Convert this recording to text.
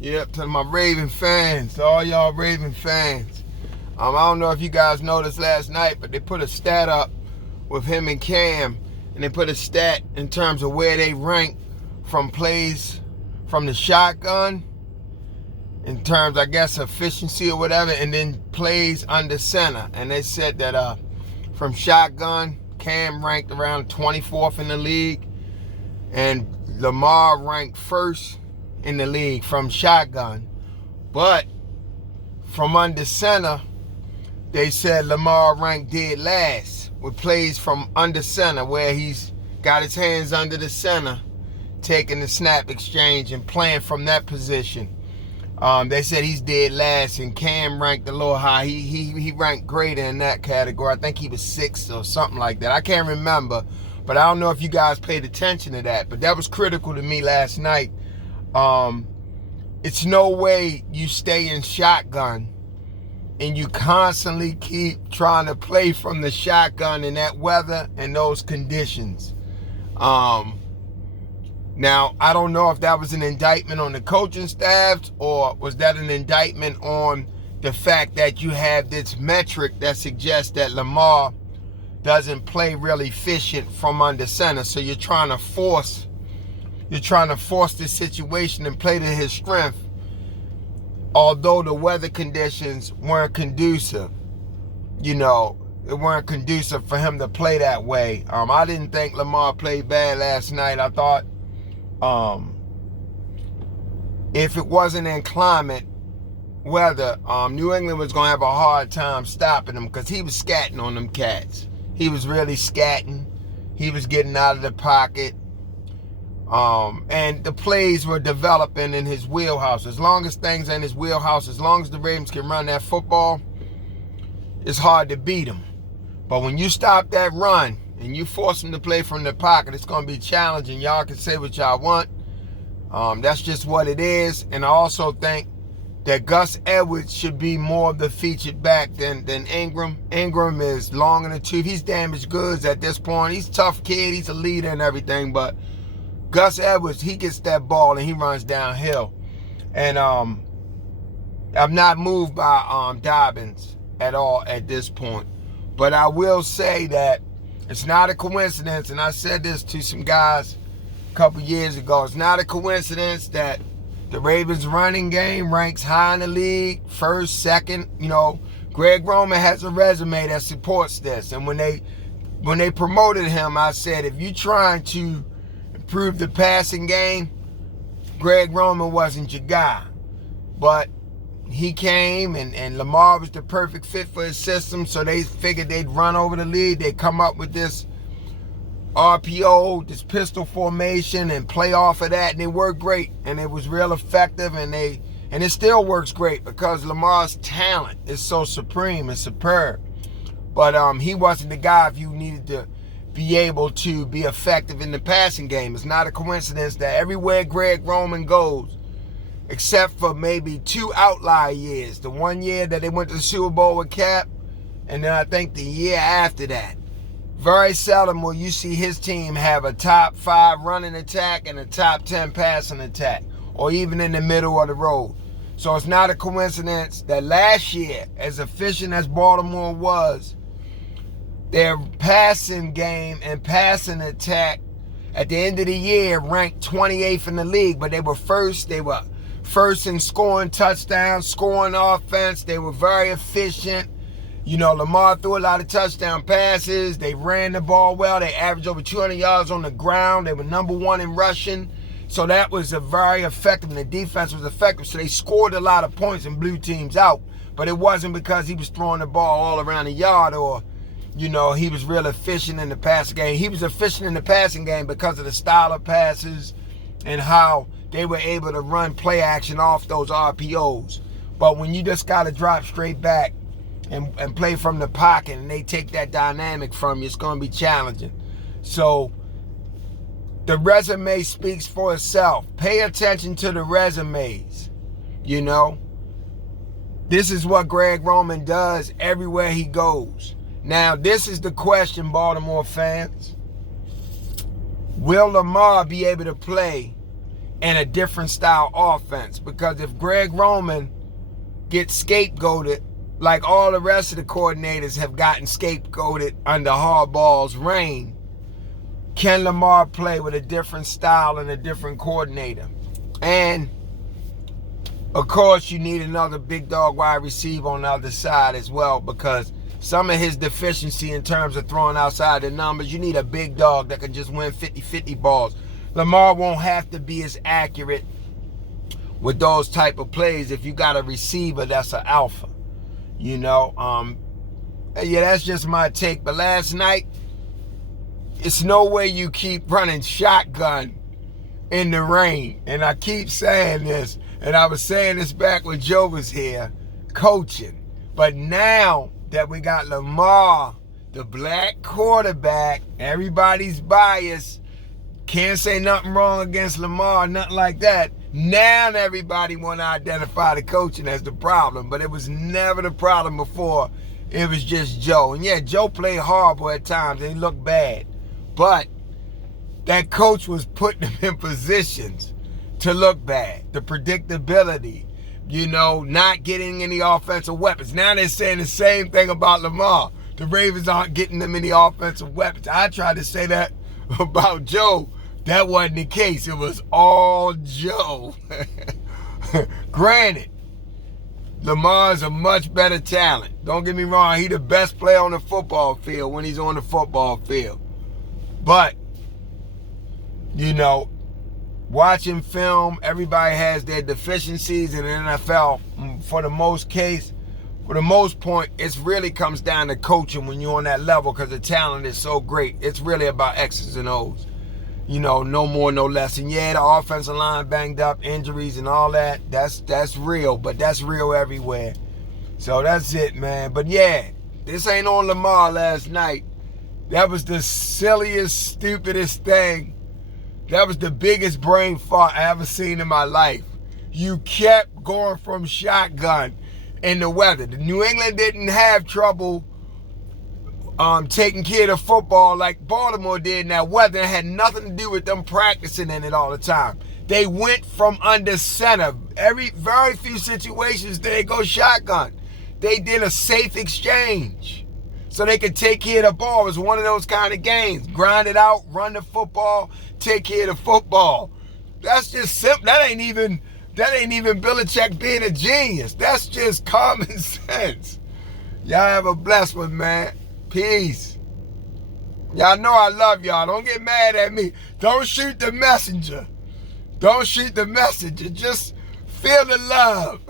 Yep, to my Raven fans, to all y'all Raven fans. I don't know if you guys noticed last night, but they put a stat up with him and Cam, and they put a stat in terms of where they rank from plays from the shotgun, in terms, I guess, efficiency or whatever, and then plays under center. And they said that from shotgun, Cam ranked around 24th in the league, and Lamar ranked first in the league from shotgun. But from under center, they said Lamar ranked dead last with plays from under center, where he's got his hands under the center, taking the snap exchange and playing from that position. They said he's dead last, and Cam ranked a little high. He ranked greater in that category. I think he was 6th or something like that. I can't remember, but I don't know if you guys paid attention to that. But that was critical to me last night. It's no way you stay in shotgun and you constantly keep trying to play from the shotgun in that weather and those conditions. Now, I don't know if that was an indictment on the coaching staffs, or was that an indictment on the fact that you have this metric that suggests that Lamar doesn't play really efficient from under center. So you're trying to force the situation and play to his strength, although the weather conditions weren't conducive. It weren't conducive for him to play that way. I didn't think Lamar played bad last night. I thought if it wasn't in climate weather, New England was going to have a hard time stopping him, because he was scatting on them cats. He was really scatting. He was getting out of the pocket. And the plays were developing in his wheelhouse. As long as things are in his wheelhouse, as long as the Ravens can run that football, it's hard to beat them. But when you stop that run and you force him to play from the pocket, it's going to be challenging. Y'all can say what y'all want. That's just what it is. And I also think that Gus Edwards should be more of the featured back than Ingram. Ingram is long in the tooth. He's damaged goods at this point. He's a tough kid. He's a leader and everything. But Gus Edwards, he gets that ball and he runs downhill. And I'm not moved by Dobbins at all at this point. But I will say that it's not a coincidence, and I said this to some guys a couple years ago, it's not a coincidence that the Ravens running game ranks high in the league, first, second. Greg Roman has a resume that supports this. And when they promoted him, I said, if you're trying to improve the passing game, Greg Roman wasn't your guy. But he came, and Lamar was the perfect fit for his system, so they figured they'd run over the lead. They'd come up with this RPO, this pistol formation, and play off of that, and it worked great, and it was real effective, and it still works great because Lamar's talent is so supreme and superb. But he wasn't the guy if you needed to be able to be effective in the passing game. It's not a coincidence that everywhere Greg Roman goes, except for maybe 2 outlier years, the one year that they went to the Super Bowl with Cap, and then I think the year after that, very seldom will you see his team have a top 5 running attack and a top 10 passing attack, or even in the middle of the road. So it's not a coincidence that last year, as efficient as Baltimore was, their passing game and passing attack at the end of the year ranked 28th in the league, but they were first. They were first in scoring touchdowns, scoring offense. They were very efficient. Lamar threw a lot of touchdown passes. They ran the ball well. They averaged over 200 yards on the ground. They were number 1 in rushing. So that was a very effective, and the defense was effective. So they scored a lot of points and blew teams out. But it wasn't because he was throwing the ball all around the yard, or he was real efficient in the passing game. He was efficient in the passing game because of the style of passes and how they were able to run play action off those RPOs. But when you just got to drop straight back and play from the pocket, and they take that dynamic from you, it's going to be challenging. So the resume speaks for itself. Pay attention to the resumes. This is what Greg Roman does everywhere he goes. Now, this is the question, Baltimore fans. Will Lamar be able to play and a different style offense. Because if Greg Roman gets scapegoated, like all the rest of the coordinators have gotten scapegoated under Harbaugh's reign, can Lamar play with a different style and a different coordinator? And of course, you need another big dog wide receiver on the other side as well, because some of his deficiency in terms of throwing outside the numbers, you need a big dog that can just win 50-50 balls. Lamar won't have to be as accurate with those type of plays if you got a receiver that's an alpha. You know, yeah, that's just my take. But last night, it's no way you keep running shotgun in the rain. And I keep saying this, and I was saying this back when Joe was here coaching. But now that we got Lamar, the black quarterback, everybody's biased, can't say nothing wrong against Lamar, nothing like that. Now everybody want to identify the coaching as the problem, but it was never the problem before. It was just Joe. And yeah, Joe played horrible at times and he looked bad. But that coach was putting them in positions to look bad. The predictability, you know, not getting any offensive weapons. Now they're saying the same thing about Lamar. The Ravens aren't getting them any offensive weapons. I tried to say that about Joe. That wasn't the case. It was all Joe. Granted, Lamar's a much better talent. Don't get me wrong. He's the best player on the football field when he's on the football field. But, you know, watching film, everybody has their deficiencies in the NFL. For the most part, it really comes down to coaching when you're on that level, because the talent is so great. It's really about X's and O's. You know, no more, no less. And yeah, the offensive line banged up, injuries and all that. That's real, but that's real everywhere. So that's it, man. But yeah, this ain't on Lamar last night. That was the silliest, stupidest thing. That was the biggest brain fart I ever seen in my life. You kept going from shotgun in the weather. The New England didn't have trouble taking care of football like Baltimore did in that weather. It had nothing to do with them practicing in it all the time. They went from under center. Very few situations did they go shotgun. They did a safe exchange so they could take care of the ball. It was one of those kind of games. Grind it out, run the football, take care of the football. That's just simple. That ain't even Belichick being a genius. That's just common sense. Y'all have a blessed one, man. Peace. Y'all know I love y'all. Don't get mad at me. Don't shoot the messenger. Don't shoot the messenger. Just feel the love.